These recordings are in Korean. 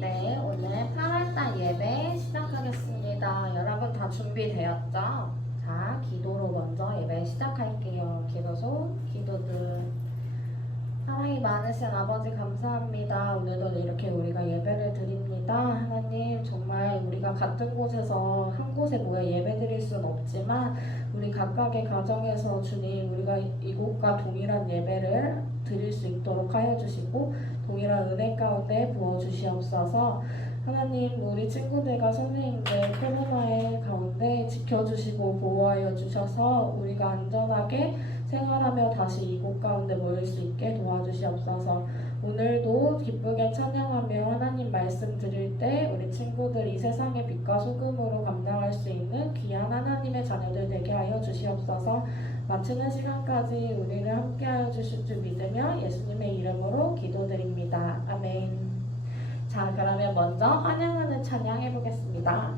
네, 오늘 8월달 예배 시작하겠습니다. 여러분 다 준비되었죠? 자, 기도로 먼저 예배 시작할게요. 기도소, 기도들. 사랑이 많으신 아버지 감사합니다. 오늘도 이렇게 우리가 예배를 드립니다. 하나님 정말 우리가 같은 곳에서 한 곳에 모여 예배 드릴 수는 없지만 우리 각각의 가정에서 주님 우리가 이곳과 동일한 예배를 드릴 수 있도록 하여 주시고 동일한 은혜 가운데 부어주시옵소서. 하나님 우리 친구들과 선생님들 코로나의 가운데 지켜주시고 보호하여 주셔서 우리가 안전하게 생활하며 다시 이곳 가운데 모일 수 있게 도와주시옵소서. 오늘도 기쁘게 찬양하며 하나님 말씀 드릴 때 우리 친구들이 세상의 빛과 소금으로 감당할 수 있는 귀한 하나님의 자녀들 되게 하여 주시옵소서. 마치는 시간까지 우리를 함께하여 주실 줄 믿으며 예수님의 이름으로 기도드립니다. 아멘. 자, 그러면 먼저 환영하는 찬양 해보겠습니다.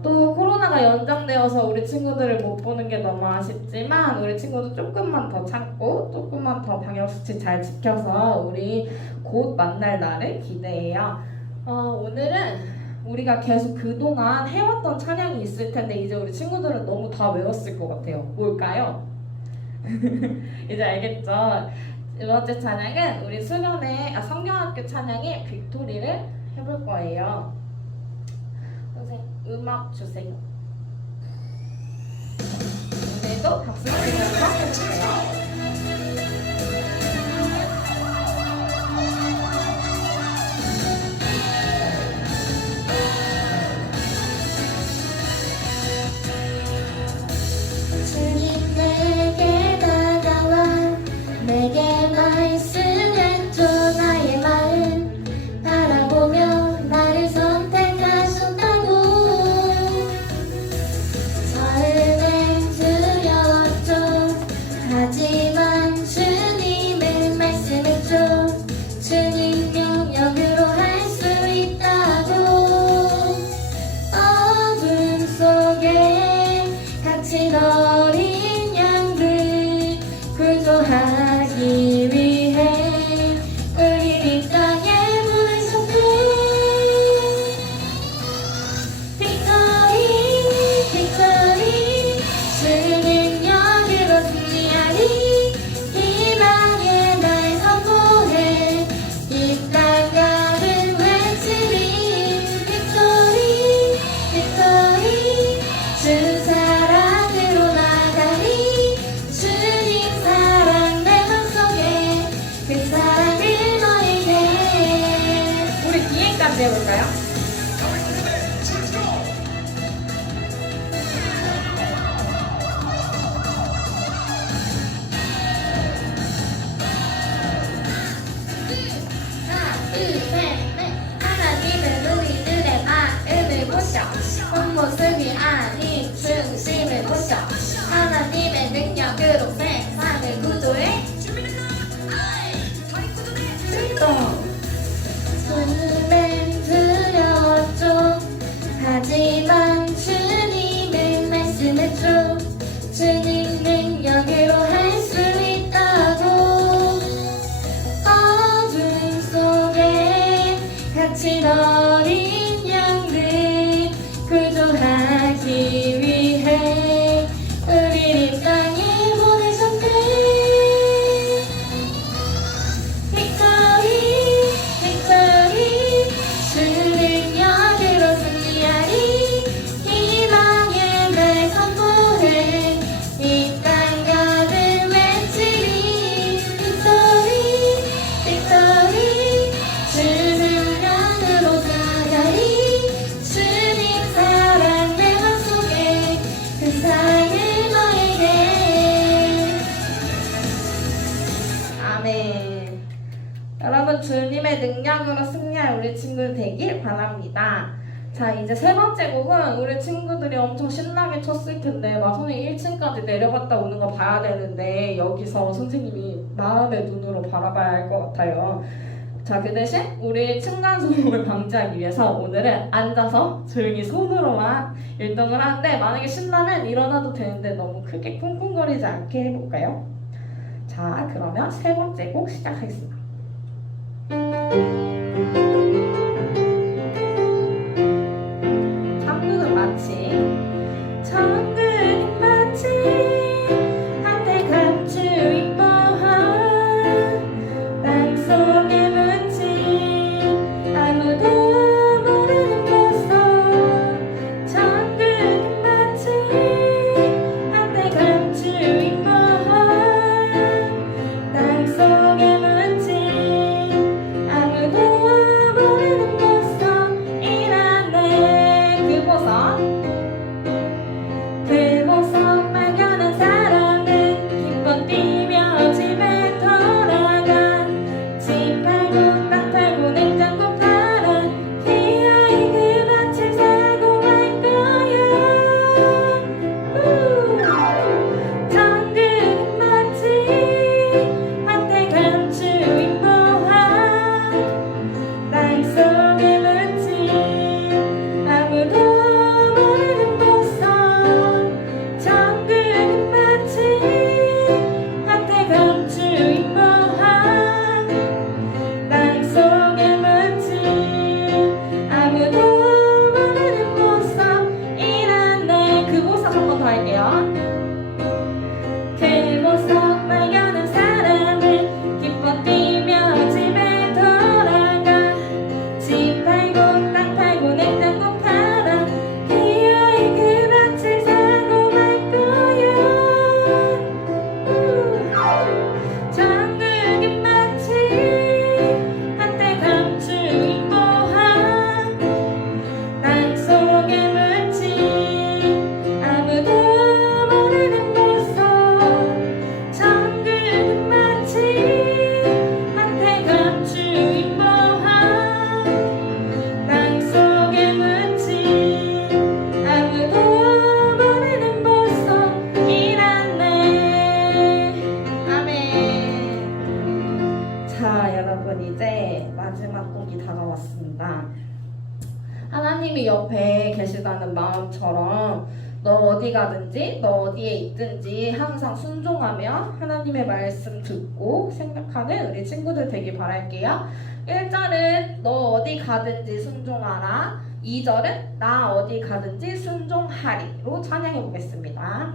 또 코로나가 연장되어서 우리 친구들을 못 보는 게 너무 아쉽지만 우리 친구도 조금만 더 참고 조금만 더 방역수칙 잘 지켜서 우리 곧 만날 날을 기대해요. 오늘은 우리가 계속 그동안 해왔던 찬양이 있을 텐데 이제 우리 친구들은 너무 다 외웠을 것 같아요. 뭘까요? 이제 알겠죠? 이번 주 찬양은 우리 수련회 성경학교 찬양의 빅토리를 해볼 거예요. 선생님 음악 주세요. 오늘도 박수 치면서 해주세요. 주님 내게 다가와 내게 말씀해줘 나의 마음 바라보며 나를 선택하셨다고 처음엔 두려웠죠. 하지만 주님의 말씀했죠. 주님 영역으로 할 수 있다고 어둠 속에 갇힌 어린 양들 구조하기 위해 우리 이 땅에 부르셨네. 빅토리 빅토리 주는 영으로 승리하리. 희망의 날 선포해 이 땅 가득 외치리. 빅토리 빅토리 주 사랑으로 나가리. 주님 사랑 내 맘속에 그 사랑을 너에게. 우리 뒤에까지 해볼까요? 하나 둘 셋 넷. 하나님은 우리들의 마음을 보셔. 겉모습이 아닌 중심을 보셔. 하나님의 능력으로 세상을 구조해. 처음엔 두려웠죠. 하지만 주님은 말씀했죠. 주님 능력으로 할 수 있다고 어둠 속에 갇힌 어린 양들 구조하 되길 바랍니다. 자, 이제 세 번째 곡은 우리 친구들이 엄청 신나게 쳤을 텐데 마선이 1층까지 내려갔다 오는 거 봐야 되는데 여기서 선생님이 마음의 눈으로 바라봐야 할 것 같아요. 자, 그 대신 우리 층간소음을 방지하기 위해서 오늘은 앉아서 조용히 손으로만 1등을 하는데 만약에 신나면 일어나도 되는데 너무 크게 쿵쿵거리지 않게 해볼까요? 자, 그러면 세 번째 곡 시작하겠습니다. 천국은 마치 한때 감추인 모험 땅속에 묻힌 아무도 모르는 곳속 천국은 마치 한때 감추인 모험 땅속에 묻힌 아무도 모르는 곳속이라네. 그곳을 발견한 사람들 기뻐 뛰며 집에 돌아가 집 팔고 땅 팔고 냉장고 팔아 기어이 그 밭을 사고 말 거야. 천국은 마치 한때 감추인 보화 땅속에 묻힌 아무도 모르는 보석 천국은 마치 한때 감추인 보화 땅속에 묻힌 아무도 모르는 보석이라네. 그 보석 한 번 더 할게요. 그 보석 발견한 사람은 기뻐 뛰며 집에 돌아가 집 팔고 땅 팔고 냉장고 팔아 기어이 그 밭을 사고 말 거야. 천국은 마치 한때 감추인 보화 땅속에 묻힌 아무도 모르는 보석 천국은 마치 한때 감추인 보화 땅속에 묻힌 아무도 모르는 보석이라네. 아멘. 자, 여러분 이제 마지막 곡이 다가왔습니다. 하나님이 옆에 계시다는 마음처럼 너 어디 가든지 너 어디에 있든지 항상 순종하며 하나님의 말씀 듣고 생각하는 우리 친구들 되길 바랄게요. 1절은 너 어디 가든지 순종하라, 2절은 나 어디 가든지 순종하리로 찬양해 보겠습니다.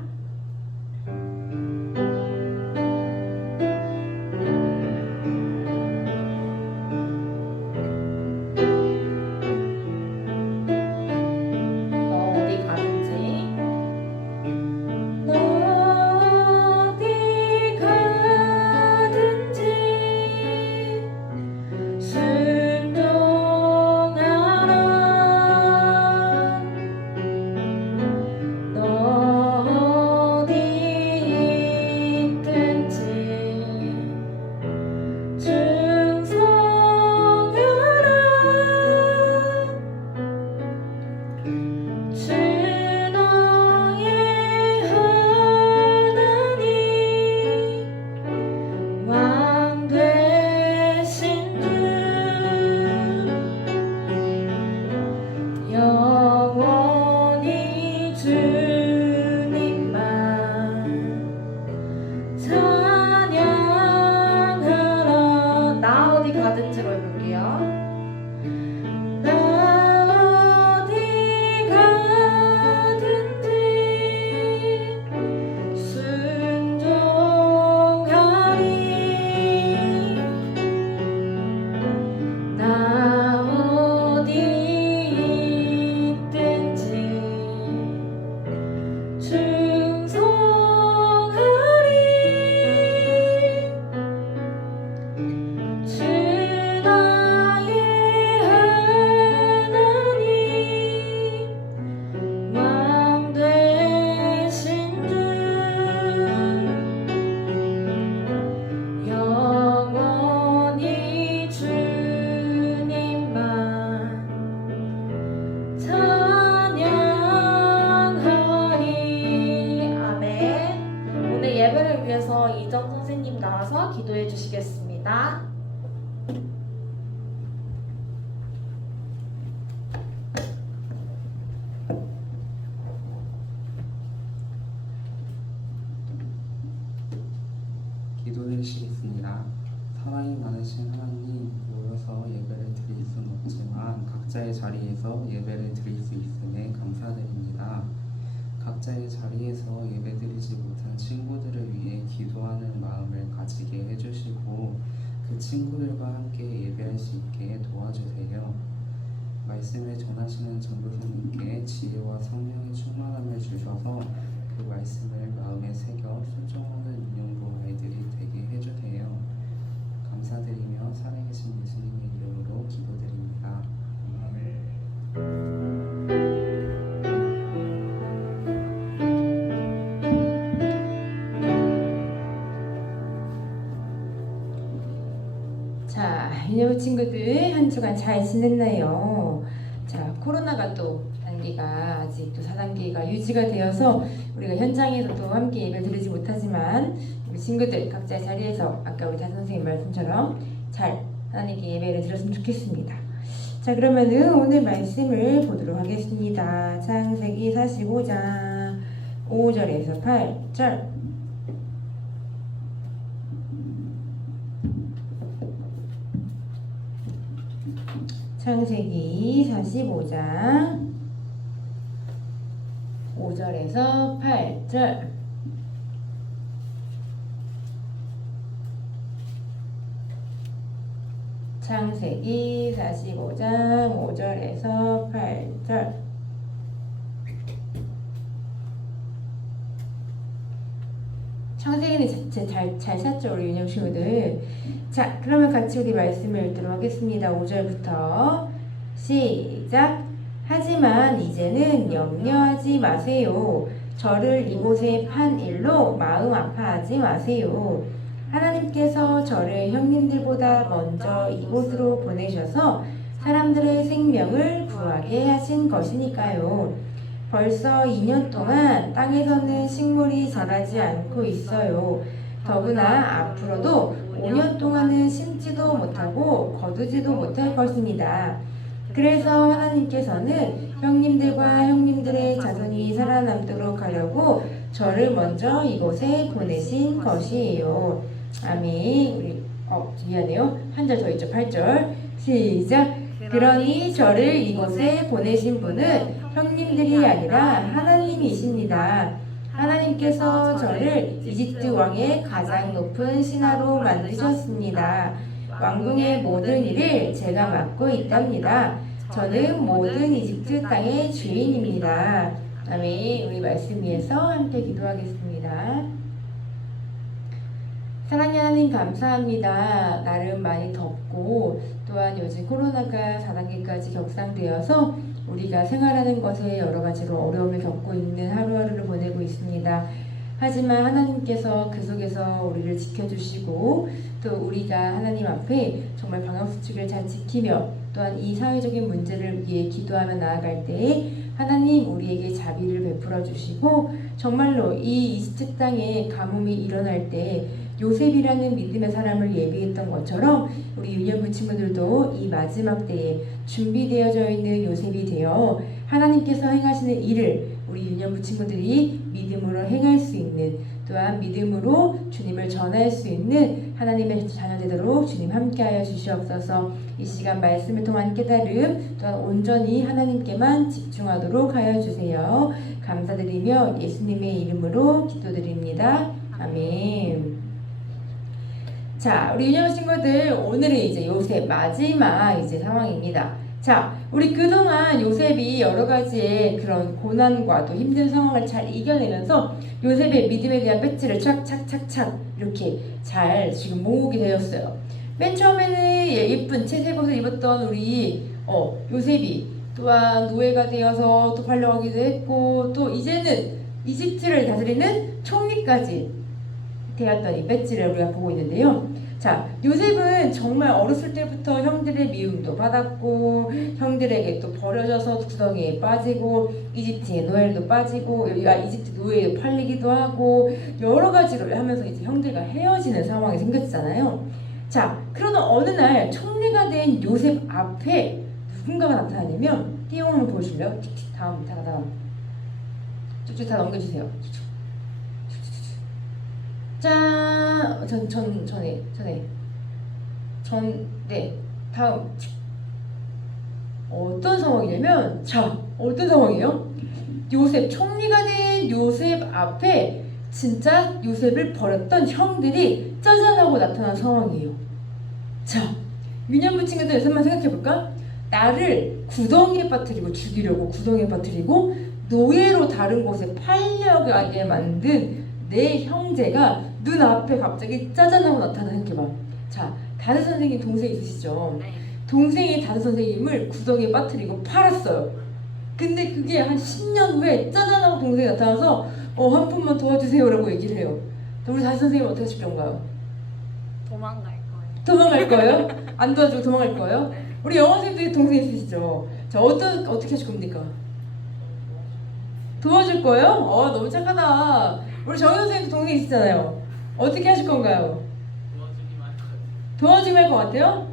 너 기도해 주시겠습니다. 기도드리시겠습니다. 사랑이 많으신 하나님, 모여서 예배를 드릴 수는 없지만 각자의 자리에서 예배를 드릴 수 있음에 감사드립니다. 각자의 자리에서 예배드리지 못한 친구들을 위해 기도하는 마음을 가지게 해주시고 그 친구들과 함께 예배할 수 있게 도와주세요. 말씀을 전하시는 전도사님께 지혜와 성령의 충만함을 주셔서 그 말씀을 마음에 새겨 순종하는 인용부 아이들이 되게 해주세요. 감사드리며 살아계신 예수님의 이름으로 기도드립니다. 자, 이녀 친구들 한 주간 잘 지냈나요? 자, 코로나가 또 단계가 아직 또 4단계가 유지가 되어서 우리가 현장에서도 함께 예배를 드리지 못하지만 우리 친구들 각자의 자리에서 아까 우리 다선 선생님 말씀처럼 잘 하나님께 예배를 드렸으면 좋겠습니다. 자, 그러면은 오늘 말씀을 보도록 하겠습니다. 창세기 45장 5절에서 8절. 창세기 45장 5절에서 8절. 창세기 45장 5절에서 8절. 창세기는 잘 샀죠, 우리 윤영 친구들. 자, 그러면 같이 우리 말씀을 읽도록 하겠습니다. 5절부터 시작. 하지만 이제는 염려하지 마세요. 저를 이곳에 판 일로 마음 아파하지 마세요. 하나님께서 저를 형님들보다 먼저 이곳으로 보내셔서 사람들의 생명을 구하게 하신 것이니까요. 벌써 2년 동안 땅에서는 식물이 자라지 않고 있어요. 더구나 앞으로도 5년 동안은 심지도 못하고 거두지도 못할 것입니다. 그래서 하나님께서는 형님들과 형님들의 자손이 살아남도록 하려고 저를 먼저 이곳에 보내신 것이에요. 아멘. 우리 미안해요. 한 절 더 있죠. 8절 시작. 그러니 저를 이곳에 보내신 분은 형님들이 아니라 하나님이십니다. 하나님께서 저를 이집트 왕의 가장 높은 신하로 만드셨습니다. 왕궁의 모든 일을 제가 맡고 있답니다. 저는 모든 이집트 땅의 주인입니다. 아멘. 우리 말씀 위에서 함께 기도하겠습니다. 사랑하는 하나님 감사합니다. 나름 많이 덥고 또한 요즘 코로나가 4단계까지 격상되어서 우리가 생활하는 것에 여러 가지로 어려움을 겪고 있는 하루하루를 보내고 있습니다. 하지만 하나님께서 그 속에서 우리를 지켜주시고 또 우리가 하나님 앞에 정말 방역수칙을 잘 지키며 또한 이 사회적인 문제를 위해 기도하며 나아갈 때에 하나님 우리에게 자비를 베풀어 주시고 정말로 이 이집트 땅에 가뭄이 일어날 때 요셉이라는 믿음의 사람을 예비했던 것처럼 우리 유년부 친구들도 이 마지막 때에 준비되어져 있는 요셉이 되어 하나님께서 행하시는 일을 우리 유년부 친구들이 믿음으로 행할 수 있는 또한 믿음으로 주님을 전할 수 있는 하나님의 자녀 되도록 주님 함께하여 주시옵소서. 이 시간 말씀을 통한 깨달음 또한 온전히 하나님께만 집중하도록 하여 주세요. 감사드리며 예수님의 이름으로 기도드립니다. 아멘. 자, 우리 유년 친구들 오늘은 이제 요셉 마지막 이제 상황입니다. 자, 우리 그동안 요셉이 여러 가지의 그런 고난과 또 힘든 상황을 잘 이겨내면서 요셉의 믿음에 대한 배지를 착착착착 이렇게 잘 지금 모으게 되었어요. 맨 처음에는 예쁜 채색옷을 입었던 우리 요셉이 또한 노예가 되어서 또 팔려가기도 했고 또 이제는 이집트를 다스리는 총리까지 되었던 이 배지를 우리가 보고 있는데요. 자, 요셉은 정말 어렸을 때부터 형들의 미움도 받았고 형들에게 또 버려져서 구덩이에 빠지고 이집트의 노예도 빠지고 이집트 노예에 팔리기도 하고 여러 가지를 하면서 이제 형들과 헤어지는 상황이 생겼잖아요. 자, 그러던 어느 날 총리가 된 요셉 앞에 누군가가 나타나냐면 띠용 한번 보여줄래요? 틱틱 다음 쭉쭉 다 넘겨주세요. 짠! 네, 다음. 어떤 상황이냐면, 자, 어떤 상황이에요? 요셉, 총리가 된 요셉 앞에 진짜 요셉을 버렸던 형들이 짜잔하고 나타난 상황이에요. 자, 유년부 친구들 요셉만 생각해볼까? 나를 구덩이에 빠뜨리고 죽이려고 구덩이에 빠뜨리고 노예로 다른 곳에 팔려가게 만든 내 형제가 눈앞에 갑자기 짜잔하고 나타나는 게 봐. 자, 다드 선생님 동생 있으시죠? 동생이 다드 선생님을 구덩이에 빠뜨리고 팔았어요. 근데 그게 한 10년 후에 짜잔하고 동생이 나타나서 한 푼만 도와주세요 라고 얘기를 해요. 우리 다드 선생님 어떻게 하실 건가요? 도망갈 거예요. 도망갈 거예요? 안 도와주고 도망갈 거예요? 우리 영어 선생님들 동생 있으시죠? 자, 어떻게 하실 겁니까? 도와줄 거예요? 너무 착하다. 우리 정희 선생님도 동생 있으잖아요. 어떻게 하실 건가요? 도와주기만 할 것 같아요?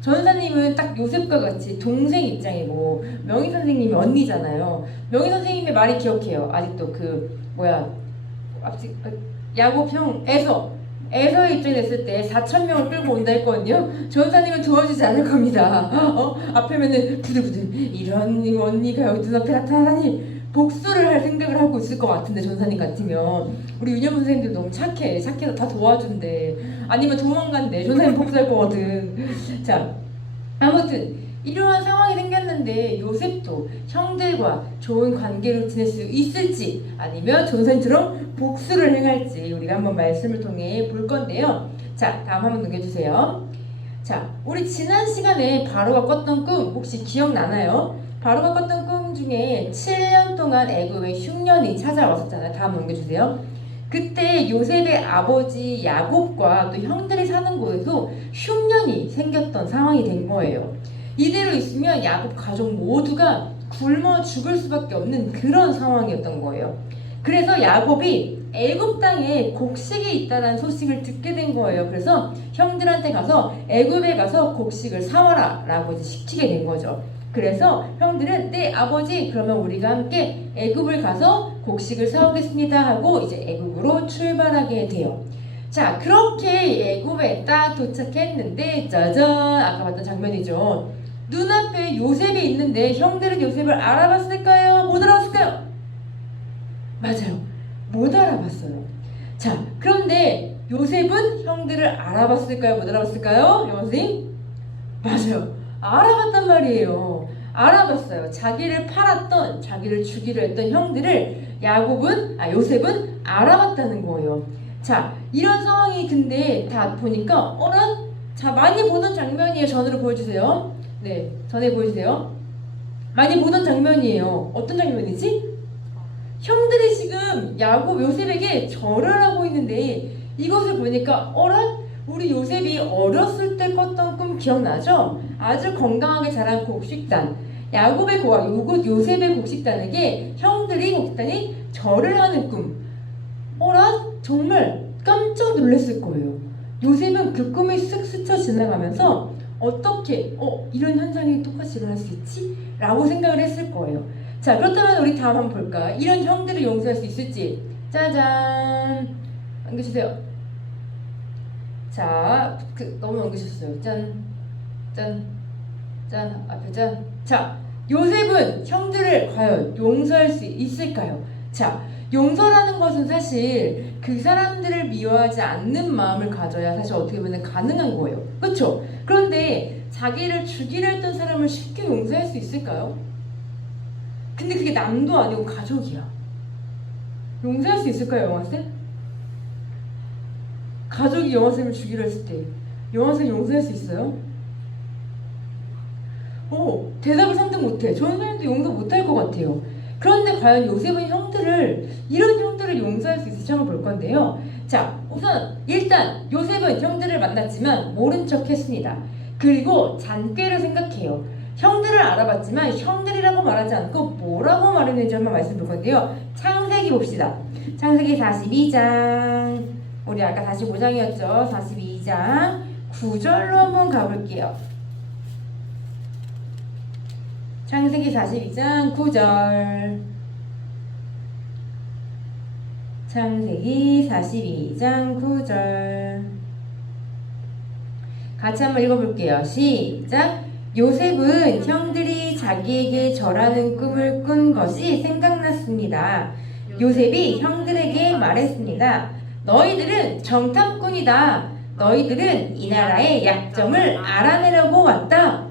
전사님은 딱 요셉과 같이 동생 입장이고 명희 선생님이 언니잖아요. 명희 선생님의 말이 기억해요. 아직도 야곱 형 에서의 입장이 됐을 때 4,000명을 끌고 온다 했거든요. 전사님은 도와주지 않을 겁니다. 앞에면은 부들부들 이런 언니가 여기 눈앞에 나타나다니 복수를 할 생각을 하고 있을 것 같은데 전사님 같으면 우리 윤현 선생님들 너무 착해서 다 도와준대. 아니면 도망간대. 전사님 복수할 거거든. 자, 아무튼 이러한 상황이 생겼는데 요셉도 형들과 좋은 관계로 지낼 수 있을지 아니면 전사님처럼 복수를 행할지 우리가 한번 말씀을 통해 볼 건데요. 자, 다음 한번 넘겨주세요. 자, 우리 지난 시간에 바로가 꿨던 꿈 혹시 기억나나요? 바로가 꿨던 꿈 중에 7년 동안 애굽에 흉년이 찾아왔었잖아요. 다음 넘겨주세요. 그때 요셉의 아버지 야곱과 또 형들이 사는 곳에도 흉년이 생겼던 상황이 된 거예요. 이대로 있으면 야곱 가족 모두가 굶어 죽을 수밖에 없는 그런 상황이었던 거예요. 그래서 야곱이 애굽 땅에 곡식이 있다는 소식을 듣게 된 거예요. 그래서 형들한테 가서 애굽에 가서 곡식을 사와라 라고 이제 시키게 된 거죠. 그래서 형들은 네 아버지 그러면 우리가 함께 애굽을 가서 곡식을 사오겠습니다 하고 이제 애굽으로 출발하게 돼요. 자, 그렇게 애굽에 딱 도착했는데 짜잔, 아까 봤던 장면이죠. 눈앞에 요셉이 있는데 형들은 요셉을 알아봤을까요? 못 알아봤을까요? 맞아요, 못 알아봤어요. 자, 그런데 요셉은 형들을 알아봤을까요? 못 알아봤을까요? 영어 선생님? 맞아요, 알아봤단 말이에요. 알아봤어요. 자기를 팔았던, 자기를 죽이려 했던 형들을 요셉은 알아봤다는 거예요. 자, 이런 상황이 근데 다 보니까 자, 많이 보던 장면이에요. 전으로 보여주세요. 네, 전에 보여주세요. 많이 보던 장면이에요. 어떤 장면이지? 형들이 지금 요셉에게 절을 하고 있는데 이것을 보니까 우리 요셉이 어렸을 때 꿨던 꿈 기억나죠? 아주 건강하게 자란 곡식단 요셉의 곡식단에게 형들이 곡식단이 절을 하는 꿈. 정말 깜짝 놀랐을 거예요. 요셉은 그 꿈이 쓱 스쳐 지나가면서 어떻게 이런 현상이 똑같이 일어날 수 있지? 라고 생각을 했을 거예요. 자, 그렇다면 우리 다음 한번 볼까? 이런 형들을 용서할 수 있을지. 짜잔, 넘겨주세요. 자, 너무 넘기셨어요. 짠, 앞에 짠. 자, 요셉은 형들을 과연 용서할 수 있을까요? 자, 용서라는 것은 사실 그 사람들을 미워하지 않는 마음을 가져야 사실 어떻게 보면 가능한 거예요. 그렇죠? 그런데 자기를 죽이려 했던 사람을 쉽게 용서할 수 있을까요? 근데 그게 남도 아니고 가족이야. 용서할 수 있을까요, 영화쌤? 가족이 영화쌤을 죽이려 했을 때 영화쌤 용서할 수 있어요? 대답을 선택 못해. 저는 사람도 용서 못할 것 같아요. 그런데 과연 요셉은 이런 형들을 용서할 수 있을지 한번 볼 건데요. 자, 우선 일단 요셉은 형들을 만났지만 모른 척 했습니다. 그리고 잔꾀를 생각해요. 형들을 알아봤지만 형들이라고 말하지 않고 뭐라고 말했는지 한번 말씀 볼 건데요. 창세기 봅시다. 창세기 42장, 우리 아까 45장이었죠. 42장 9절로 한번 가볼게요. 창세기 42장 9절. 창세기 42장 9절. 같이 한번 읽어볼게요. 시작. 요셉은 형들이 자기에게 절하는 꿈을 꾼 것이 생각났습니다. 요셉이 형들에게 말했습니다. 너희들은 정탐꾼이다. 너희들은 이 나라의 약점을 알아내려고 왔다.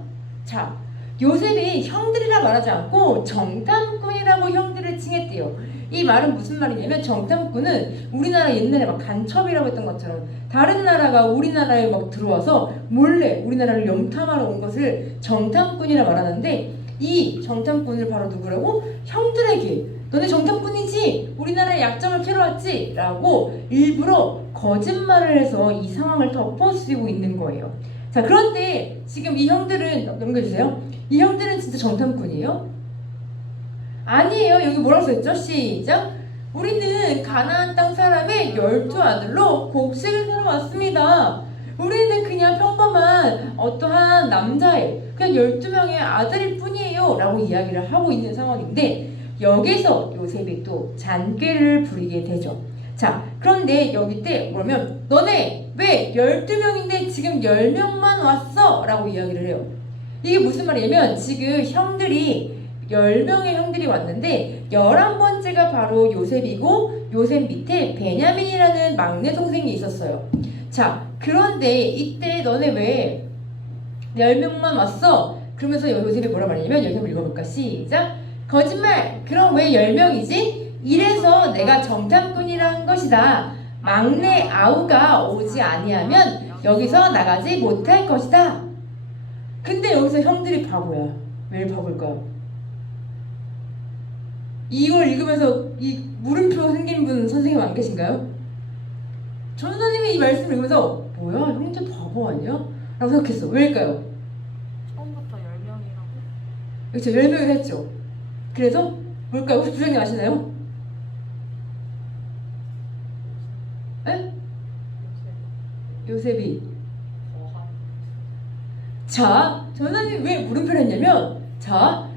자, 요셉이 형들이라 말하지 않고 정탐꾼이라고 형들을 칭했대요. 이 말은 무슨 말이냐면 정탐꾼은 우리나라 옛날에 막 간첩이라고 했던 것처럼 다른 나라가 우리나라에 막 들어와서 몰래 우리나라를 염탐하러 온 것을 정탐꾼이라 말하는데 이 정탐꾼을 바로 누구라고? 형들에게 너네 정탐꾼이지? 우리나라의 약점을 캐러 왔지? 라고 일부러 거짓말을 해서 이 상황을 덮어쓰고 있는 거예요. 자, 그런데 지금 이 형들은 넘겨주세요. 이 형들은 진짜 정탐꾼이에요? 아니에요. 여기 뭐라고 써있죠? 시작. 우리는 가나안 땅 사람의 12아들로 곡식을 사러 왔습니다. 우리는 그냥 평범한 어떠한 남자의 그냥 12명의 아들일 뿐이에요 라고 이야기를 하고 있는 상황인데 여기서 요셉이 또 잔꾀를 부리게 되죠. 자, 그런데 여기 때 뭐냐면 너네 왜 12명인데 지금 10명만 왔어? 라고 이야기를 해요. 이게 무슨 말이냐면 지금 형들이 10명의 형들이 왔는데 11번째가 바로 요셉이고 요셉 밑에 베냐민이라는 막내 동생이 있었어요. 자, 그런데 이때 너네 왜 10명만 왔어? 그러면서 요셉이 뭐라 말하냐면 여기 한번 읽어볼까? 시작. 거짓말! 그럼 왜 10명이지? 이래서 내가 정탐꾼이라 한 것이다. 막내 아우가 오지 아니하면 여기서 나가지 못할 것이다. 근데 여기서 형들이 바보야. 왜 바볼까요? 이걸 읽으면서 이 물음표 생긴 분 선생님 안 계신가요? 전 선생님이 이 말씀을 읽으면서 뭐야? 형제 바보 아니야? 라고 생각했어. 왜일까요? 처음부터 10명이라고. 그렇죠. 10명을 했죠. 그래서 뭘까요? 혹시 부장님 아시나요? 에? 요셉이. 자, 전 선생님이 왜 물음표를 했냐면 자,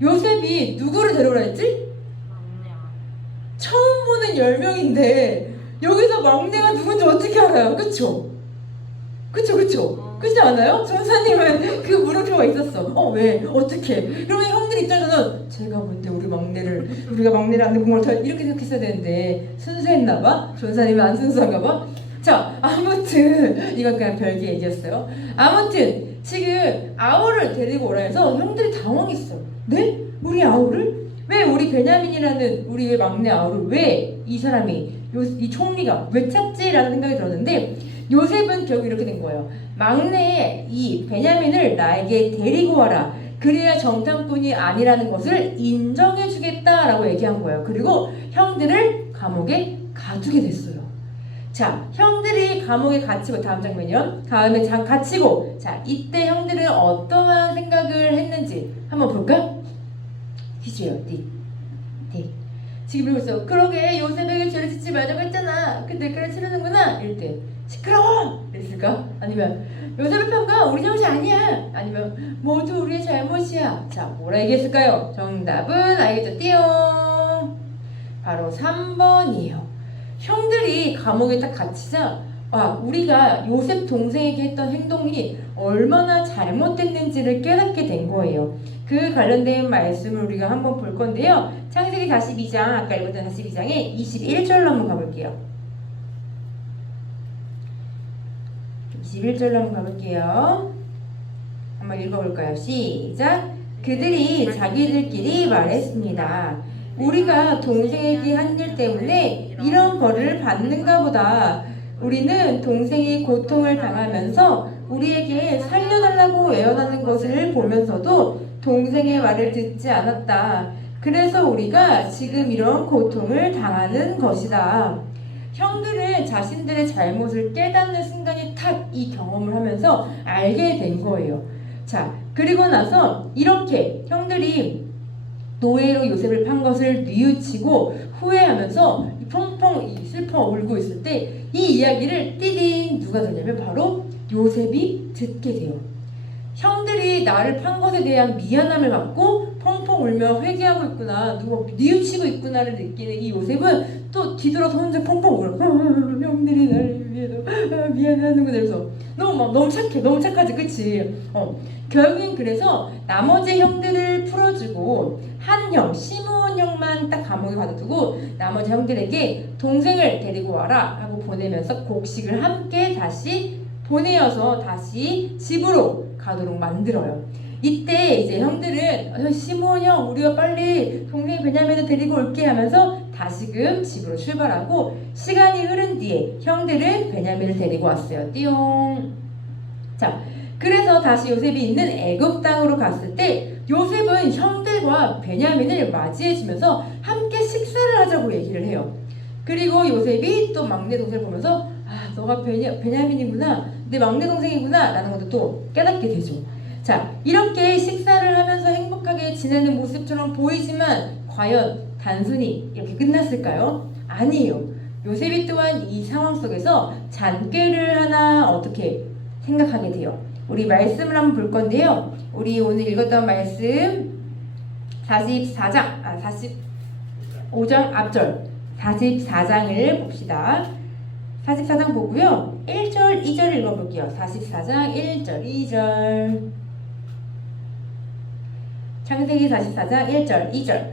요셉이 누구를 데려오라 했지? 처음 보는 10명인데 여기서 막내가 누군지 어떻게 알아요? 그쵸? 그렇지 않아요? 전사님은 그 물음표가 있었어. 왜? 어떻게? 그러면 형들 입장에서는 제가 뭔데 우리가 막내를 안 데리고 걸 이렇게 생각했어야 되는데 순수했나봐? 전사님은 안 순수한가봐? 자, 아무튼 이건 그냥 별개 얘기였어요. 아무튼 지금 아우를 데리고 오라 해서 형들이 당황했어. 네? 우리 아우를? 왜 우리 베냐민이라는 우리 막내 아우를 왜 이 사람이 이 총리가 왜 찾지? 라는 생각이 들었는데 요셉은 결국 이렇게 된 거예요. 막내 이 베냐민을 나에게 데리고 와라. 그래야 정탐꾼이 아니라는 것을 인정해 주겠다라고 얘기한 거예요. 그리고 형들을 감옥에 가두게 됐어요. 자, 형들이 감옥에 갇히고 다음 장면이요. 다음에 갇히고 자, 이때 형들은 어떠한 생각을 했는지 한번 볼까? 희주요. 네. 지금 이러고 있어. 그러게 요셉에게 죄를 짓지 말자고 했잖아. 근데 그래 치르는구나. 이럴 때 시끄러워! 이랬을까? 아니면 요셉의 평가 우리 잘못이 아니야. 아니면 모두 우리의 잘못이야. 자, 뭐라 얘기했을까요? 정답은 알겠죠? 띠용! 바로 3번이에요. 형들이 감옥에 딱 갇히자 우리가 요셉 동생에게 했던 행동이 얼마나 잘못됐는지를 깨닫게 된 거예요. 그 관련된 말씀을 우리가 한번 볼 건데요. 창세기 42장, 아까 읽었던 42장에 21절로 한번 가볼게요. 21절로 한번 가볼게요. 한번 읽어볼까요? 시작! 그들이 자기들끼리 말했습니다. 우리가 동생에게 한 일 때문에 이런 벌을 받는가 보다. 우리는 동생이 고통을 당하면서 우리에게 살려달라고 애원하는 것을 보면서도 동생의 말을 듣지 않았다. 그래서 우리가 지금 이런 고통을 당하는 것이다. 형들은 자신들의 잘못을 깨닫는 순간에 탁 이 경험을 하면서 알게 된 거예요. 자, 그리고 나서 이렇게 형들이 노예로 요셉을 판 것을 뉘우치고 후회하면서 펑펑 슬퍼 울고 있을 때 이 이야기를 띠딩 누가 듣냐면 바로 요셉이 듣게 돼요. 형들이 나를 판 것에 대한 미안함을 갖고 펑펑 울며 회개하고 있구나, 누가 뉘우치고 있구나를 느끼는 이 요셉은 또 뒤돌아서 혼자 펑펑 울어. 형들이 나를 위해서 미안하는구나. 그래서 너무 착해, 너무 착하지, 그치? 결국엔 그래서 나머지 형들을 풀어주고 한 형, 시므온 형만 딱 감옥에 가둬두고 나머지 형들에게 동생을 데리고 와라 하고 보내면서 곡식을 함께 다시 보내어서 다시 집으로 가도록 만들어요. 이때 이제 형들은 시므온 형, 우리가 빨리 동생 베냐민을 데리고 올게 하면서 다시금 집으로 출발하고, 시간이 흐른 뒤에 형들은 베냐민을 데리고 왔어요. 띠용. 자, 그래서 다시 요셉이 있는 애굽 땅으로 갔을 때 요셉은 형들과 베냐민을 맞이해주면서 함께 식사를 하자고 얘기를 해요. 그리고 요셉이 또 막내 동생을 보면서 너가 베냐민이구나, 내 막내 동생이구나 라는 것도 또 깨닫게 되죠. 자, 이렇게 식사를 하면서 행복하게 지내는 모습처럼 보이지만 과연 단순히 이렇게 끝났을까요? 아니에요. 요셉이 또한 이 상황 속에서 잔꾀를 하나 어떻게 생각하게 돼요. 우리 말씀을 한번 볼 건데요. 우리 오늘 읽었던 말씀 45장 앞절 44장을 봅시다. 44장 보고요. 1절, 2절 읽어볼게요. 44장 1절, 2절. 창세기 44장 1절, 2절.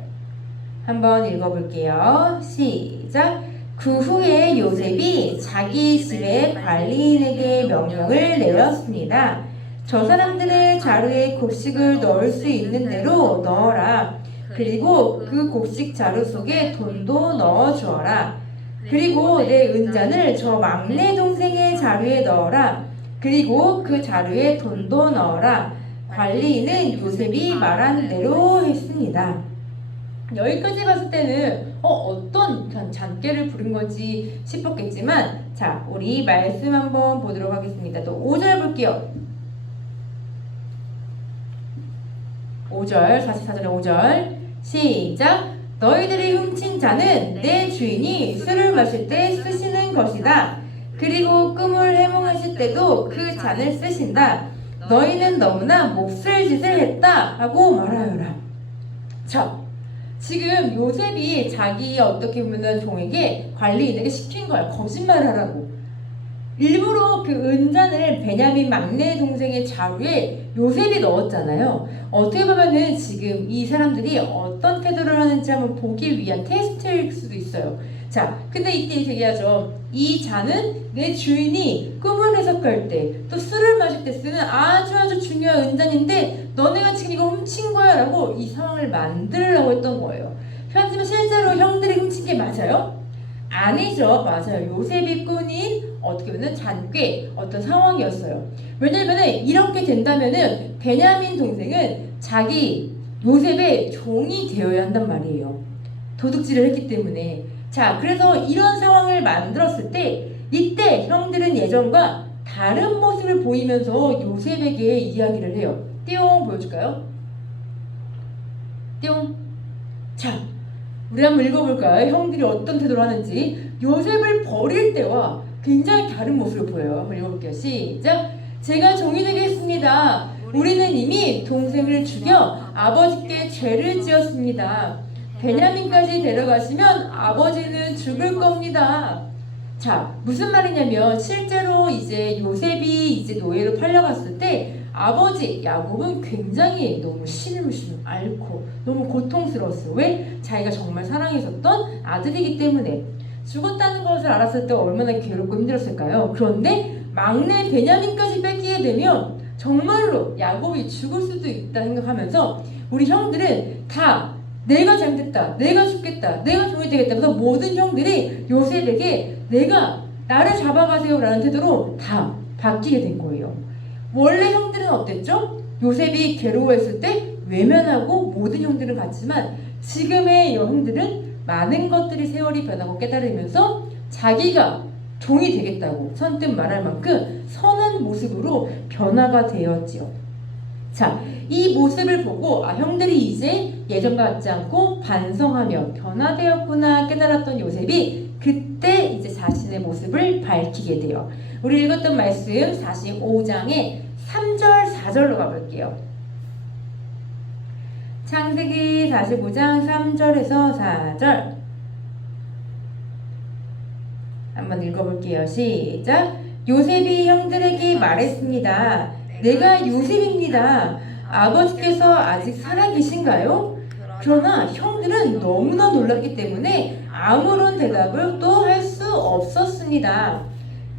한번 읽어볼게요. 시작. 그 후에 요셉이 자기 집의 관리인에게 명령을 내렸습니다. 저 사람들의 자루에 곡식을 넣을 수 있는 대로 넣어라. 그리고 그 곡식 자루 속에 돈도 넣어주어라. 그리고 내 은잔을 저 막내 동생의 자루에 넣어라. 그리고 그 자루에 돈도 넣어라. 관리인은 요셉이 말한 대로 했습니다. 여기까지 봤을 때는 어떤 잔꾀를 부른 건지 싶었겠지만, 자, 우리 말씀 한번 보도록 하겠습니다. 또 5절 볼게요. 5절, 44절의 5절 시작. 너희들이 훔친 잔은 내 주인이 술을 마실 때 쓰시는 것이다. 그리고 꿈을 해몽하실 때도 그 잔을 쓰신다. 너희는 너무나 몹쓸 짓을 했다 하고 말하여라. 자, 지금 요셉이 자기 어떻게 보면 종에게, 관리인에게 시킨 거야. 거짓말을 하라고. 일부러 그 은잔을 베냐민 막내 동생의 자루에 요셉이 넣었잖아요. 어떻게 보면은 지금 이 사람들이 어떤 태도를 하는지 한번 보기 위한 테스트일 수도 있어요. 자, 근데 이때 이렇게 얘기하죠. 이 잔은 내 주인이 꿈을 해석할 때, 또 술을 마실 때 쓰는 아주 중요한 은잔인데 너네가 지금 이거 훔친 거야 라고 이 상황을 만들려고 했던 거예요. 하지만 실제로 형들이 훔친 게 맞아요? 아니죠. 맞아요. 요셉이 꾸린 어떻게 보면 잔꾀 어떤 상황이었어요. 왜냐면은 이렇게 된다면은 베냐민 동생은 자기 요셉의 종이 되어야 한단 말이에요. 도둑질을 했기 때문에. 자, 그래서 이런 상황을 만들었을 때 이때 형들은 예전과 다른 모습을 보이면서 요셉에게 이야기를 해요. 띠용 보여줄까요? 띠용. 자, 우리 한번 읽어볼까요? 형들이 어떤 태도를 하는지. 요셉을 버릴 때와 굉장히 다른 모습을 보여요. 한번 읽어볼게요. 시작. 제가 종이 되겠습니다. 우리는 이미 동생을 죽여 아버지께 죄를 지었습니다. 베냐민까지 데려가시면 아버지는 죽을 겁니다. 자, 무슨 말이냐면 실제로 이제 요셉이 이제 노예로 팔려갔을 때 아버지 야곱은 굉장히 너무 신음신음 앓고 너무 고통스러웠어요. 왜? 자기가 정말 사랑했었던 아들이기 때문에. 죽었다는 것을 알았을 때 얼마나 괴롭고 힘들었을까요? 그런데 막내 베냐민까지 뺏기게 되면 정말로 야곱이 죽을 수도 있다 생각하면서 우리 형들은 다 내가 잘못했다, 내가 죽겠다, 내가 종이 되겠다. 그래서 모든 형들이 요셉에게 나를 잡아가세요 라는 태도로 다 바뀌게 된 거예요. 원래 형들은 어땠죠? 요셉이 괴로워했을 때 외면하고 모든 형들은 갔지만 지금의 형들은 많은 것들이 세월이 변하고 깨달으면서 자기가 종이 되겠다고 선뜻 말할 만큼 선한 모습으로 변화가 되었지요. 자, 이 모습을 보고 형들이 이제 예전과 같지 않고 반성하며 변화되었구나 깨달았던 요셉이 그때 이제 자신의 모습을 밝히게 돼요. 우리 읽었던 말씀 45장의 3절, 4절로 가볼게요. 창세기 45장 3절에서 4절 한번 읽어볼게요. 시작. 요셉이 형들에게 말했습니다. 내가 요셉입니다. 아버지께서 아직 살아계신가요? 그러나 형들은 너무나 놀랐기 때문에 아무런 대답을 또 할 수 없었습니다.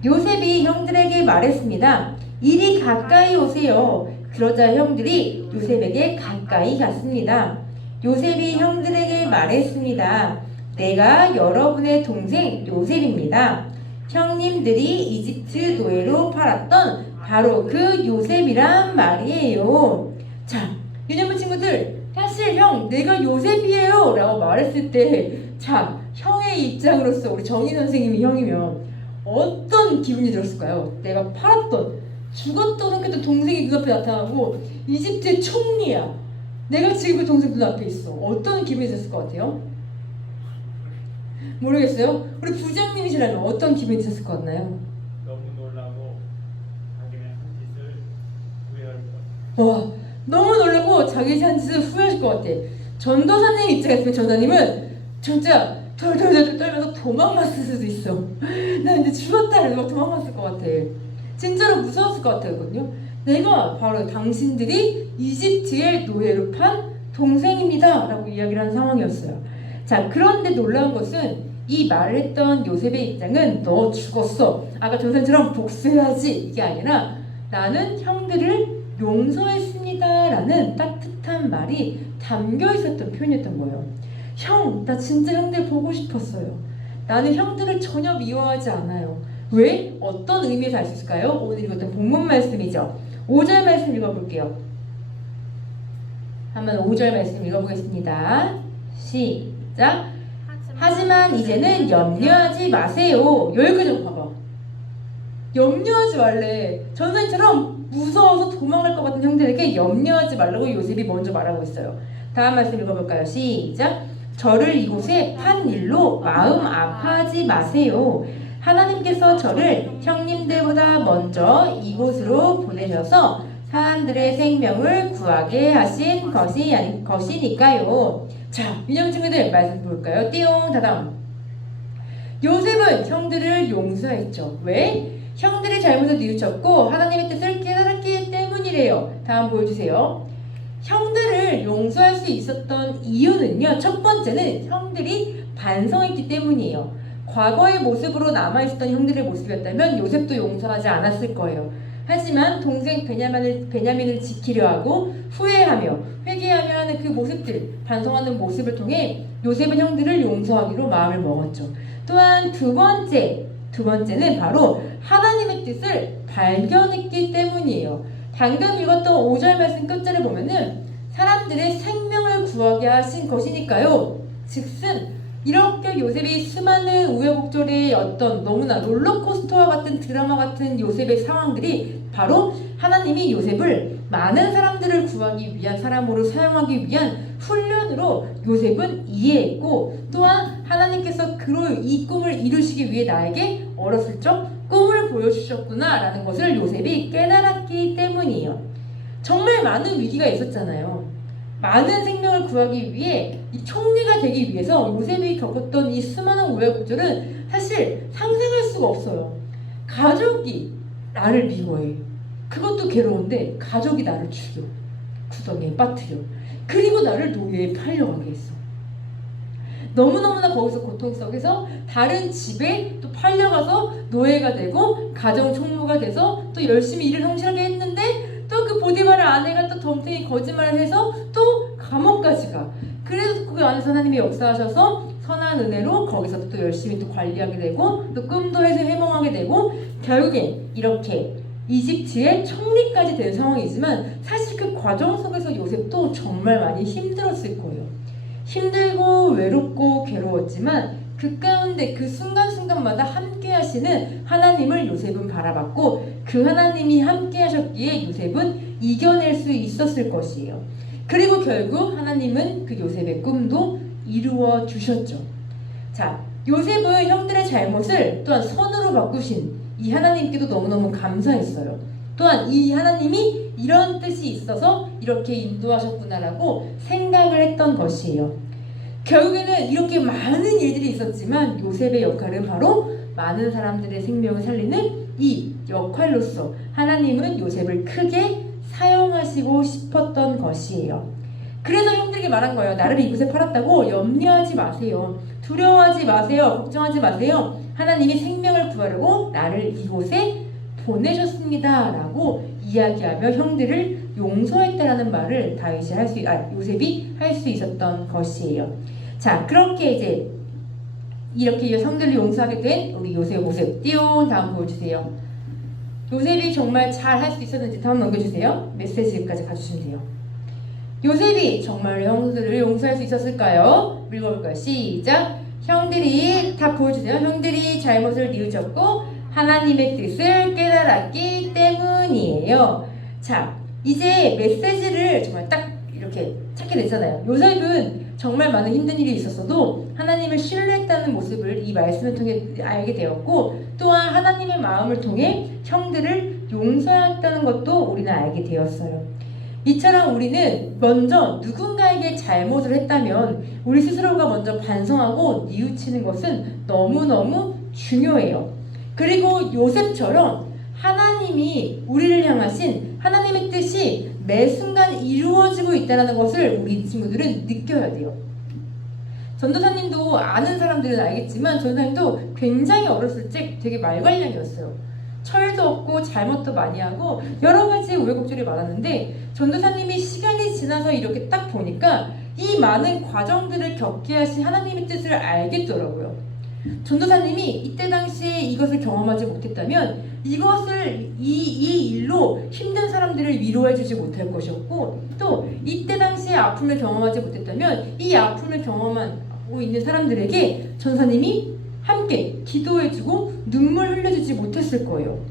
요셉이 형들에게 말했습니다. 이리 가까이 오세요. 그러자 형들이 요셉에게 가까이 갔습니다. 요셉이 형들에게 말했습니다. 내가 여러분의 동생 요셉입니다. 형님들이 이집트 노예로 팔았던 바로 그 요셉이란 말이에요. 자, 유년부 친구들, 사실 형 내가 요셉이에요 라고 말했을 때, 자, 형의 입장으로서 우리 정희 선생님이 형이면 어떤 기분이 들었을까요? 내가 팔았던, 죽었던 생겼던 동생이 눈앞에 나타나고 이집트의 총리야. 내가 지금 그 동생 눈앞에 있어. 어떤 기분이 들었을 것 같아요? 모르겠어요? 우리 부장님이시라면 어떤 기분이 드셨을 것 같나요? 너무 놀라고 자기네 한 짓을 후회할 것 같아요. 와, 너무 놀라고 자기 한 짓을 후회하실 것 같아. 전도사님 입장에서 전도사님은 진짜 덜덜덜 떨면서 도망갔을 수도 있어. 나 이제 죽었다 이러고 도망갔을 것 같아. 진짜로 무서웠을 것 같거든요. 내가 바로 당신들이 이집트의 노예로 판 동생입니다 라고 이야기를 한 상황이었어요. 자, 그런데 놀라운 것은 이 말을 했던 요셉의 입장은 너 죽었어, 아까 전생처럼 복수해야지, 이게 아니라 나는 형들을 용서했습니다 라는 따뜻한 말이 담겨 있었던 표현이었던 거예요. 형, 나 진짜 형들 보고 싶었어요. 나는 형들을 전혀 미워하지 않아요. 왜? 어떤 의미에서 알 수 있을까요? 오늘 읽었던 본문 말씀이죠. 5절 말씀 읽어볼게요. 한번 5절 말씀 읽어보겠습니다. 시작. 하지만 이제는 염려하지 마세요. 여기까지 좀 봐봐. 염려하지 말래. 전생처럼 무서워서 도망갈 것 같은 형들에게 염려하지 말라고 요셉이 먼저 말하고 있어요. 다음 말씀 읽어볼까요? 시작. 저를 이곳에 판 일로 마음 아파하지 마세요. 하나님께서 저를 형님들보다 먼저 이곳으로 보내셔서 사람들의 생명을 구하게 하신 것이니까요. 자, 유년 친구들 말씀 볼까요? 띠용 다담. 요셉은 형들을 용서했죠. 왜? 형들의 잘못을 뉘우쳤고 하나님의 뜻을 깨달았기 때문이래요. 다음 보여주세요. 형들을 용서할 수 있었던 이유는요, 첫 번째는 형들이 반성했기 때문이에요. 과거의 모습으로 남아있었던 형들의 모습이었다면 요셉도 용서하지 않았을 거예요. 하지만 동생 베냐민을 지키려 하고 후회하며 회개하며 하는 그 모습들, 반성하는 모습을 통해 요셉은 형들을 용서하기로 마음을 먹었죠. 또한 두 번째는 바로 하나님의 뜻을 발견했기 때문이에요. 방금 읽었던 5절 말씀 끝절에 보면은 사람들의 생명을 구하게 하신 것이니까요. 즉슨 이렇게 요셉이 수많은 우여곡절의 어떤 너무나 롤러코스터와 같은 드라마 같은 요셉의 상황들이 바로 하나님이 요셉을 많은 사람들을 구하기 위한 사람으로 사용하기 위한 훈련으로 요셉은 이해했고, 또한 하나님께서 이 꿈을 이루시기 위해 나에게 어렸을 적 꿈을 보여주셨구나 라는 것을 요셉이 깨달았기 때문이에요. 정말 많은 위기가 있었잖아요. 많은 생명을 구하기 위해 이 총리가 되기 위해서 요셉이 겪었던 이 수많은 우여곡절은 사실 상상할 수가 없어요. 가족이 나를 미워해. 그것도 괴로운데 가족이 나를 죽여. 구덩이에 빠뜨려. 그리고 나를 노예에 팔려가게 했어. 너무너무나 거기서 고통 속에서 다른 집에 또 팔려가서 노예가 되고 가정 총무가 돼서 또 열심히 일을 성실하게 했는데 또 그 보디바르 아내가 또 덤탱이 거짓말을 해서 또 감옥까지 가. 그래서 그 안에서 하나님이 역사하셔서 선한 은혜로 거기서 또 열심히 또 관리하게 되고 또 꿈도 해서 해몽하게 되고 결국엔 이렇게 이집트의 총리까지 된 상황이지만 사실 그 과정 속에서 요셉도 정말 많이 힘들었을 거예요. 힘들고 외롭고 괴로웠지만 그 가운데 그 순간순간마다 함께 하시는 하나님을 요셉은 바라봤고 그 하나님이 함께 하셨기에 요셉은 이겨낼 수 있었을 것이에요. 그리고 결국 하나님은 그 요셉의 꿈도 이루어 주셨죠. 자, 요셉은 형들의 잘못을 또한 선으로 바꾸신 이 하나님께도 너무너무 감사했어요. 또한 이 하나님이 이런 뜻이 있어서 이렇게 인도하셨구나라고 생각을 했던 것이에요. 결국에는 이렇게 많은 일들이 있었지만 요셉의 역할은 바로 많은 사람들의 생명을 살리는 이 역할로서 하나님은 요셉을 크게 사용하시고 싶었던 것이에요. 그래서 형들에게 말한 거예요. 나를 이곳에 팔았다고 염려하지 마세요. 두려워하지 마세요. 걱정하지 마세요. 하나님이 생명을 구하려고 나를 이곳에 보내셨습니다. 라고 이야기하며 형들을 용서했다라는 말을 요셉이 할 수 있었던 것이에요. 자, 그렇게 이제 이렇게 형들을 용서하게 된 우리 요셉 모습 띄운 다음 보여주세요. 요셉이 정말 잘 할 수 있었는지 다음 넘겨주세요. 메시지까지 가주시면 돼요. 요셉이 정말 형들을 용서할 수 있었을까요? 읽어볼까요? 시작! 형들이 다 보여주세요. 형들이 잘못을 뉘우쳤고 하나님의 뜻을 깨달았기 때문이에요. 자, 이제 메시지를 정말 딱 이렇게 찾게 됐잖아요. 요셉은 정말 많은 힘든 일이 있었어도 하나님을 신뢰했다는 모습을 이 말씀을 통해 알게 되었고 또한 하나님의 마음을 통해 형들을 용서했다는 것도 우리는 알게 되었어요. 이처럼 우리는 먼저 누군가에게 잘못을 했다면 우리 스스로가 먼저 반성하고 뉘우치는 것은 너무너무 중요해요. 그리고 요셉처럼 하나님이 우리를 향하신 하나님의 뜻이 매 순간 이루어지고 있다는 것을 우리 친구들은 느껴야 돼요. 전도사님도 아는 사람들은 알겠지만 전도사님도 굉장히 어렸을 때 되게 말괄량이었어요. 철도 없고 잘못도 많이 하고 여러 가지 우여곡절이 많았는데 전도사님이 시간이 지나서 이렇게 딱 보니까 이 많은 과정들을 겪게 하신 하나님의 뜻을 알겠더라고요. 전도사님이 이때 당시에 이것을 경험하지 못했다면 이것을 이 일로 힘든 사람들을 위로해주지 못할 것이었고 또 이때 당시에 아픔을 경험하지 못했다면 이 아픔을 경험하고 있는 사람들에게 전도사님이 함께 기도해주고 눈물 흘려주지 못했을 거예요.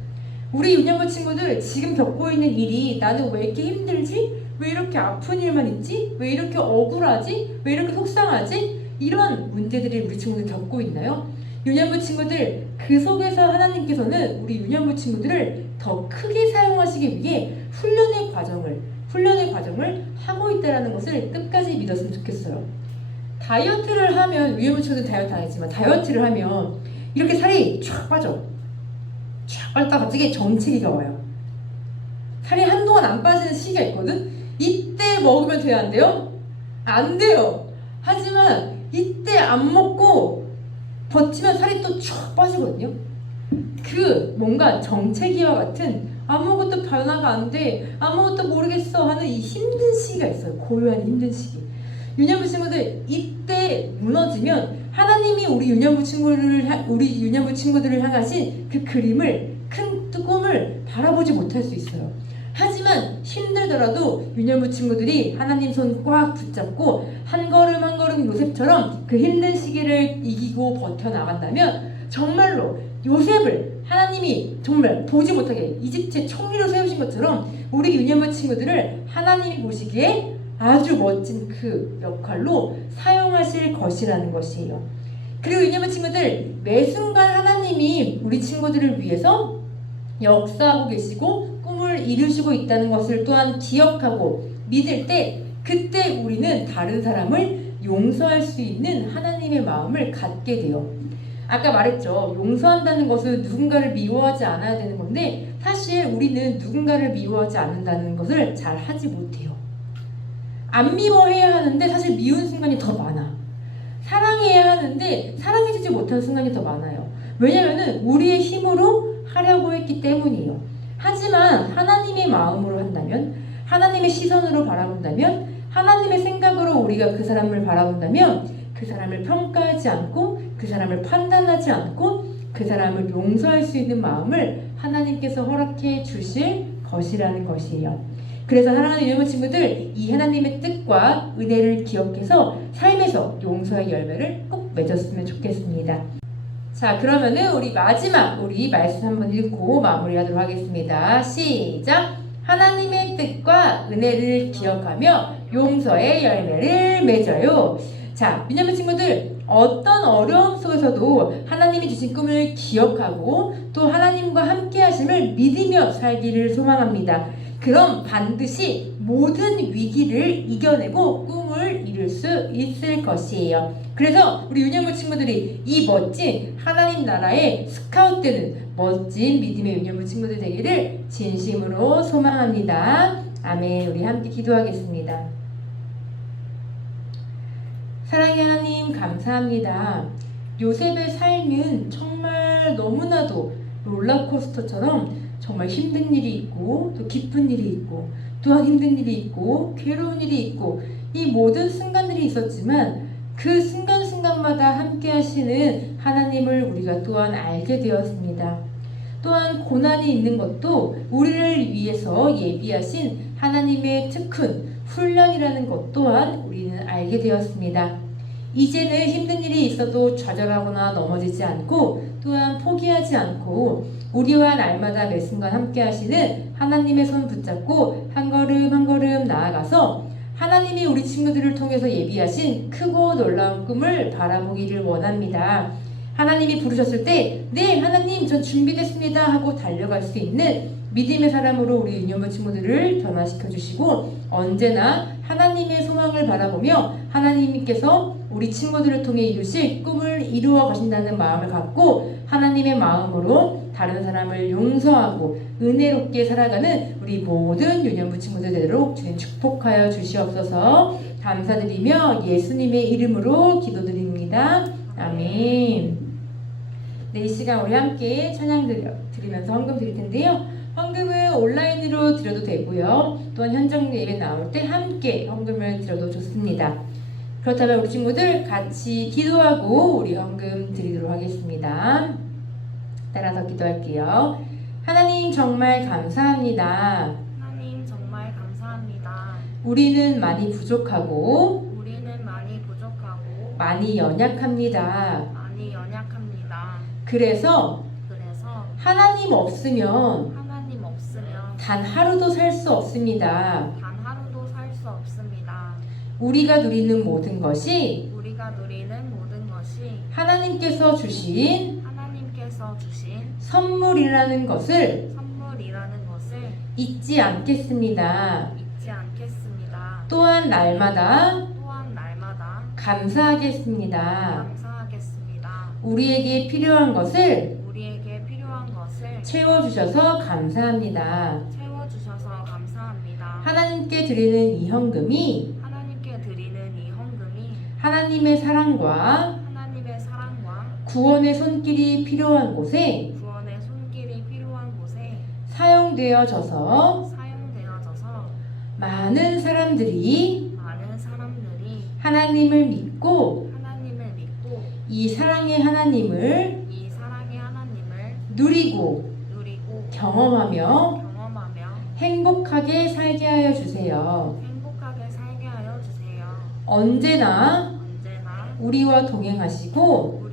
우리 유년부 친구들 지금 겪고 있는 일이 나는 왜 이렇게 힘들지? 왜 이렇게 아픈 일만 있지? 왜 이렇게 억울하지? 왜 이렇게 속상하지? 이런 문제들이 우리 친구들 겪고 있나요? 유년부 친구들 그 속에서 하나님께서는 우리 유년부 친구들을 더 크게 사용하시기 위해 훈련의 과정을 하고 있다는 것을 끝까지 믿었으면 좋겠어요. 다이어트를 하면 유년부 친구들 다이어트 안 했지만 다이어트를 하면 이렇게 살이 쫙 빠져. 쫙 빠졌다가 갑자기 정체기가 와요. 살이 한동안 안 빠지는 시기가 있거든? 이때 먹으면 돼요? 안 돼요? 안 돼요. 하지만 이때 안 먹고 버티면 살이 또 쫙 빠지거든요. 그 뭔가 정체기와 같은 아무것도 변화가 안 돼, 아무것도 모르겠어 하는 이 힘든 시기가 있어요. 고요한 힘든 시기. 유년부 친구들 이때 무너지면 하나님이 우리 유년부 친구들을 향하신 그 그림을 큰 꿈을 바라보지 못할 수 있어요. 하지만 힘들더라도 유년부 친구들이 하나님 손 꽉 붙잡고 한 걸음 한 걸음 요셉처럼 그 힘든 시기를 이기고 버텨나간다면 정말로 요셉을 하나님이 정말 보지 못하게 이집트의 총리로 세우신 것처럼 우리 유년부 친구들을 하나님이 보시기에 아주 멋진 그 역할로 사용하실 것이라는 것이에요. 그리고 유년부 친구들 매 순간 하나님이 우리 친구들을 위해서 역사하고 계시고 꿈을 이루시고 있다는 것을 또한 기억하고 믿을 때 그때 우리는 다른 사람을 용서할 수 있는 하나님의 마음을 갖게 돼요. 아까 말했죠. 용서한다는 것은 누군가를 미워하지 않아야 되는 건데 사실 우리는 누군가를 미워하지 않는다는 것을 잘 하지 못해요. 안 미워해야 하는데 사실 미운 순간이 더 많아. 사랑해야 하는데 사랑해주지 못하는 순간이 더 많아요. 왜냐면은 우리의 힘으로 하려고 했기 때문이에요. 하지만 하나님의 마음으로 한다면, 하나님의 시선으로 바라본다면, 하나님의 생각으로 우리가 그 사람을 바라본다면 그 사람을 평가하지 않고 그 사람을 판단하지 않고 그 사람을 용서할 수 있는 마음을 하나님께서 허락해 주실 것이라는 것이에요. 그래서 사랑하는 유년부 친구들, 이 하나님의 뜻과 은혜를 기억해서 삶에서 용서의 열매를 꼭 맺었으면 좋겠습니다. 자, 그러면은 우리 마지막 우리 말씀 한번 읽고 마무리하도록 하겠습니다. 시작! 하나님의 뜻과 은혜를 기억하며 용서의 열매를 맺어요. 자, 유년부 친구들, 어떤 어려움 속에서도 하나님이 주신 꿈을 기억하고 또 하나님과 함께 하심을 믿으며 살기를 소망합니다. 그럼 반드시 모든 위기를 이겨내고 꿈을 이룰 수 있을 것이에요. 그래서 우리 유년부 친구들이 이 멋진 하나님 나라에 스카웃되는 멋진 믿음의 유년부 친구들 되기를 진심으로 소망합니다. 아멘. 우리 함께 기도하겠습니다. 사랑의 하나님, 감사합니다. 요셉의 삶은 정말 너무나도 롤러코스터처럼 정말 힘든 일이 있고 또 기쁜 일이 있고 또한 힘든 일이 있고 괴로운 일이 있고 이 모든 순간들이 있었지만 그 순간순간마다 함께 하시는 하나님을 우리가 또한 알게 되었습니다. 또한 고난이 있는 것도 우리를 위해서 예비하신 하나님의 특훈, 훈련이라는 것 또한 우리는 알게 되었습니다. 이제는 힘든 일이 있어도 좌절하거나 넘어지지 않고 또한 포기하지 않고 우리와 날마다 매 순간 함께 하시는 하나님의 손 붙잡고 한 걸음 한 걸음 나아가서 하나님이 우리 친구들을 통해서 예비하신 크고 놀라운 꿈을 바라보기를 원합니다. 하나님이 부르셨을 때 네, 하나님 전 준비됐습니다 하고 달려갈 수 있는 믿음의 사람으로 우리 유년부 친구들을 변화시켜 주시고 언제나 하나님의 소망을 바라보며 하나님께서 우리 친구들을 통해 이루실 꿈을 이루어 가신다는 마음을 갖고 하나님의 마음으로 다른 사람을 용서하고 은혜롭게 살아가는 우리 모든 유년부 친구들 되도록 주님 축복하여 주시옵소서. 감사드리며 예수님의 이름으로 기도드립니다. 아멘. 네, 이 시간 우리 함께 찬양 드리면서 헌금 드릴 텐데요. 헌금은 온라인으로 드려도 되고요. 또한 현장 예배 나올 때 함께 헌금을 드려도 좋습니다. 그렇다면 우리 친구들 같이 기도하고 우리 헌금 드리도록 하겠습니다. 따라서 기도할게요. 하나님 정말 감사합니다. 하나님 정말 감사합니다. 우리는 많이 부족하고 우리는 많이 부족하고 많이 연약합니다. 많이 연약합니다. 그래서 하나님 없으면 단 하루도 살 수 없습니다. 단 하루도 살 수 없습니다. 우리가 누리는 모든 것이 하나님께서 주신 선물이라는 것을 잊지 않겠습니다. 또한 날마다 감사하겠습니다. 우리에게 필요한 것을 채워주셔서 감사합니다. 하나님께 드리는 이 헌금이 하나님의 사랑과 구원의 손길이 필요한 곳에 사용되어져서 많은 사람들이 하나님을 믿고 이 사랑의 하나님을 누리고 경험하며 행복하게 살게 하여 주세요. 언제나 우리와 동행하시고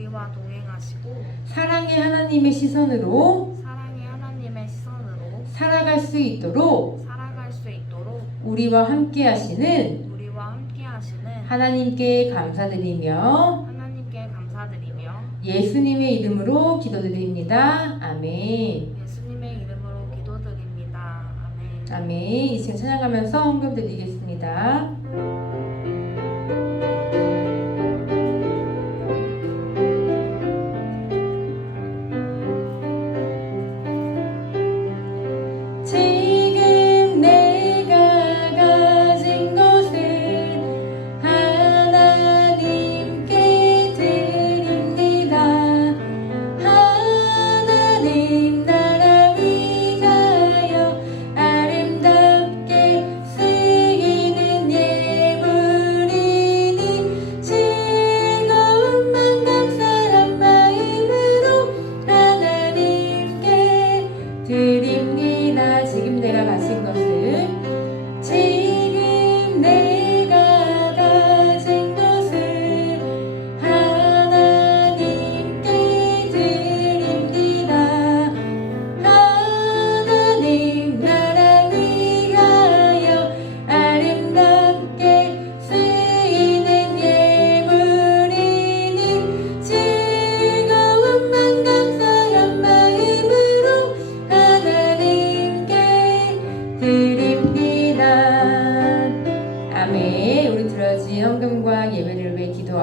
사랑의 하나님의 시선으로 살아갈 수 있도록 우리와 함께 하시는 하나님께 감사드리며 예수님의 이름으로 기도드립니다. 아멘. 아멘. 이 시간 찬양하면서 헌금 드리겠습니다. 지금 내가 가진 것을 하나님께 드립니다. 하나님 나라 위하여 아름답게 쓰이는 예물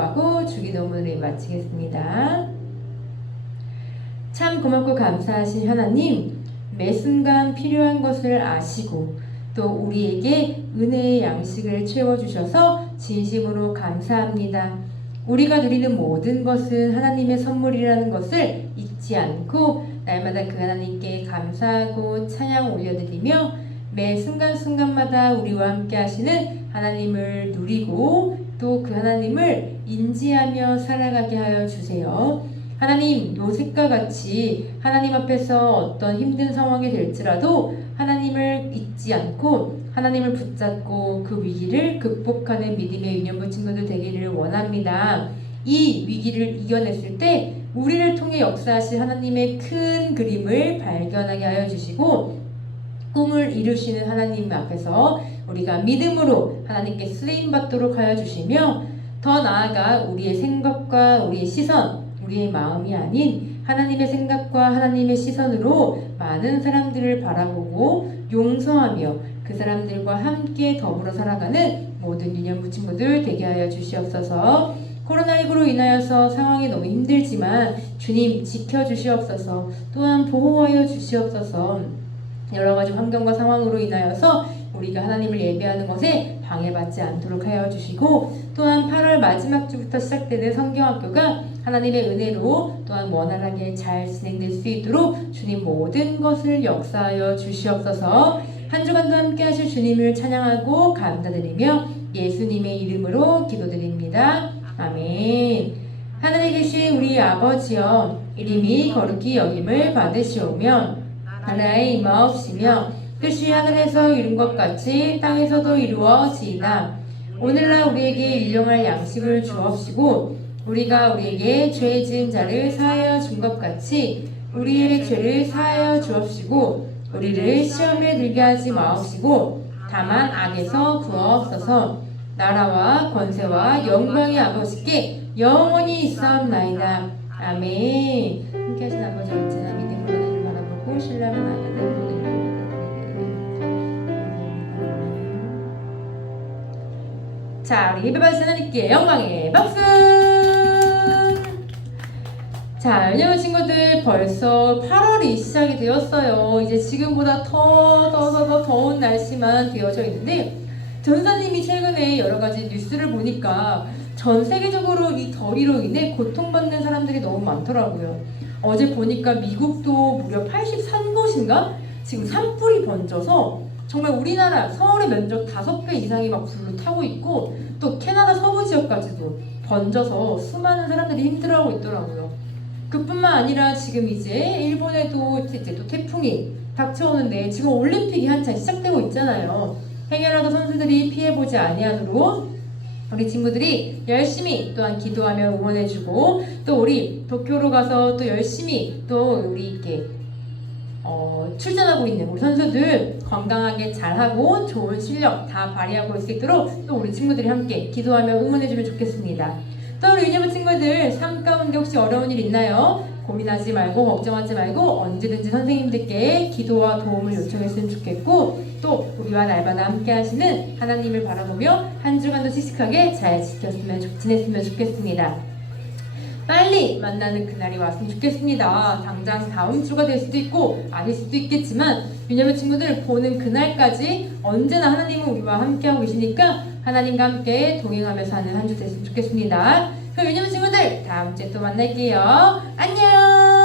기도하고 주기도문을 마치겠습니다. 참 고맙고 감사하신 하나님, 매 순간 필요한 것을 아시고 또 우리에게 은혜의 양식을 채워주셔서 진심으로 감사합니다. 우리가 누리는 모든 것은 하나님의 선물이라는 것을 잊지 않고 날마다 그 하나님께 감사하고 찬양 올려드리며 매 순간순간마다 우리와 함께 하시는 하나님을 누리고 또 그 하나님을 인지하며 살아가게 하여 주세요. 하나님, 요셉과 같이 하나님 앞에서 어떤 힘든 상황이 될지라도 하나님을 잊지 않고 하나님을 붙잡고 그 위기를 극복하는 믿음의 유년부 친구들 되기를 원합니다. 이 위기를 이겨냈을 때 우리를 통해 역사하실 하나님의 큰 그림을 발견하게 하여 주시고 꿈을 이루시는 하나님 앞에서 우리가 믿음으로 하나님께 쓰임받도록 하여 주시며 더 나아가 우리의 생각과 우리의 시선, 우리의 마음이 아닌 하나님의 생각과 하나님의 시선으로 많은 사람들을 바라보고 용서하며 그 사람들과 함께 더불어 살아가는 모든 유년부 친구들 되게 하여 주시옵소서. 코로나19로 인하여서 상황이 너무 힘들지만 주님 지켜주시옵소서. 또한 보호하여 주시옵소서. 여러 가지 환경과 상황으로 인하여서 우리가 하나님을 예배하는 것에 방해받지 않도록 하여 주시고 또한 8월 마지막 주부터 시작되는 성경학교가 하나님의 은혜로 또한 원활하게 잘 진행될 수 있도록 주님 모든 것을 역사하여 주시옵소서. 한 주간도 함께 하실 주님을 찬양하고 감사드리며 예수님의 이름으로 기도드립니다. 아멘. 하늘에 계신 우리 아버지여, 이름이 거룩히 여김을 받으시오며 나라의 임하옵시며 뜻이 하늘에서 이룬 것 같이 땅에서도 이루어지이다. 오늘날 우리에게 일용할 양식을 주옵시고 우리가 우리에게 죄 지은 자를 사하여 준 것 같이 우리의 죄를 사하여 주옵시고 우리를 시험에 들게 하지 마옵시고 다만 악에서 구하옵소서. 나라와 권세와 영광의 아버지께 영원히 있사옵나이다. 아멘. 함께 하신 아버지 언제나 믿음으로 하나님을 바라보고 신뢰하며 나아가는 모든 자, 우리 예배 받으신 하나님께 영광의 박수! 자, 여러분 친구들 벌써 8월이 시작이 되었어요. 이제 지금보다 더 더운 날씨만 되어져 있는데 전사님이 최근에 여러 가지 뉴스를 보니까 전 세계적으로 이 더위로 인해 고통받는 사람들이 너무 많더라고요. 어제 보니까 미국도 무려 83곳인가? 지금 산불이 번져서 정말 우리나라 서울의 면적 5배 이상이 막 불을 타고 있고 또 캐나다 서부 지역까지도 번져서 수많은 사람들이 힘들어하고 있더라고요. 그뿐만 아니라 지금 이제 일본에도 이제 또 태풍이 닥쳐오는데 지금 올림픽이 한창 시작되고 있잖아요. 행여라도 선수들이 피해보지 아니하도록 우리 친구들이 열심히 또한 기도하며 응원해주고 또 우리 도쿄로 가서 또 열심히 또 우리 이렇게 출전하고 있는 우리 선수들 건강하게 잘하고 좋은 실력 다 발휘하고 올 수 있도록 또 우리 친구들이 함께 기도하며 응원해주면 좋겠습니다. 또 우리 유년부 친구들 삶 가운데 혹시 어려운 일 있나요? 고민하지 말고 걱정하지 말고 언제든지 선생님들께 기도와 도움을 요청했으면 좋겠고 또 우리와 날마다 함께 하시는 하나님을 바라보며 한 주간도 씩씩하게 잘 지냈으면 좋겠습니다. 빨리 만나는 그날이 왔으면 좋겠습니다. 당장 다음 주가 될 수도 있고 아닐 수도 있겠지만 유년부 친구들 보는 그날까지 언제나 하나님은 우리와 함께하고 계시니까 하나님과 함께 동행하면서 사는 한 주 됐으면 좋겠습니다. 그럼 유년부 친구들 다음 주에 또 만날게요. 안녕.